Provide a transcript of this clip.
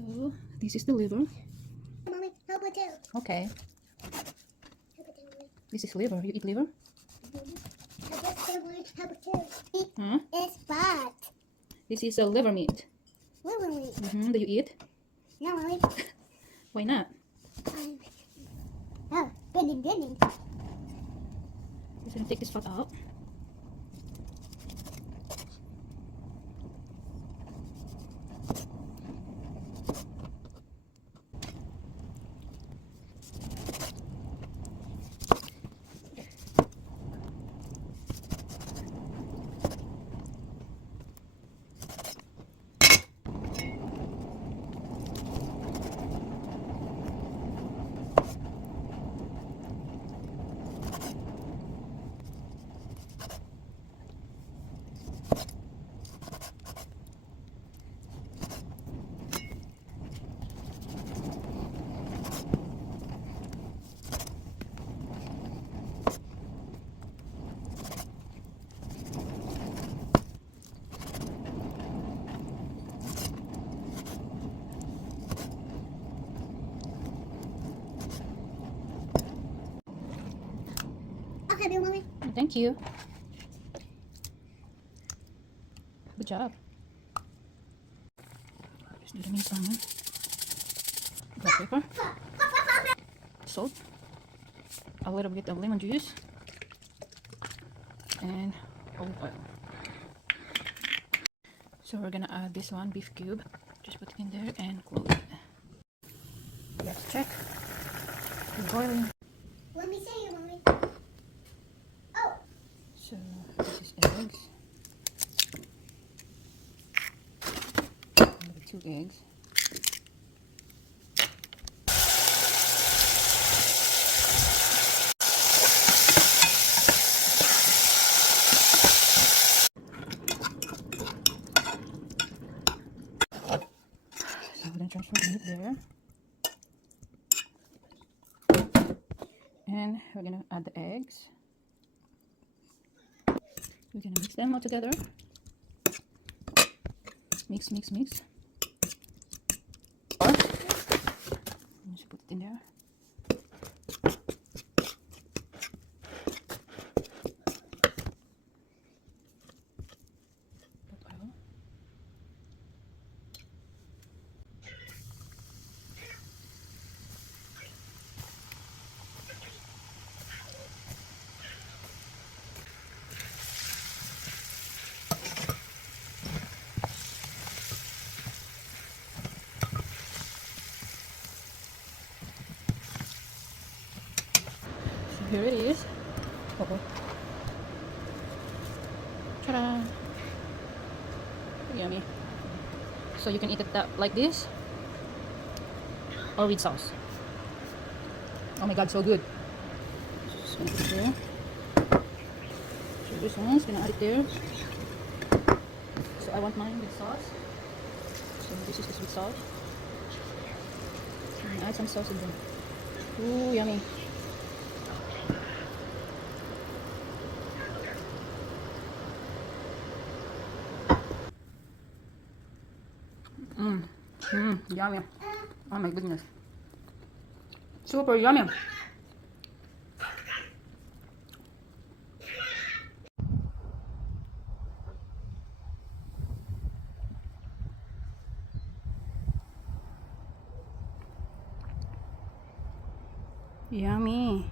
So this is the liver. Mommy, help me too. Okay. Help me too. This is liver. You eat liver? I just said help me too. Hmm? It's bad. This is a liver meat. Liver meat. Do you eat? No, Mommy. Why not? Oh, goodness. Just gonna take this fat out. Okay, Bill, Mommy. Thank you. Good job. Just do the meat on black pepper, salt, a little bit of lemon juice, and olive oil. So we're gonna add this one beef cube. Just put it in there and close it. Let's check. It's boiling. Let me see you, Mommy. Oh. So this is eggs. Maybe 2 eggs. So we're gonna transfer the meat there. And we're gonna add the eggs. We're gonna mix them all together. Mix, mix, mix. Just put it in there. Put oil. So here it is. Uh-oh. Ta-da! Yummy. So you can eat it like this or with sauce. Oh my god, so good. Just gonna put it there. So this one's gonna add it there. So I want mine with sauce. So this is the sweet sauce. And add some sauce in there. Ooh, yummy. Yummy. Oh my goodness. Super yummy. Yummy.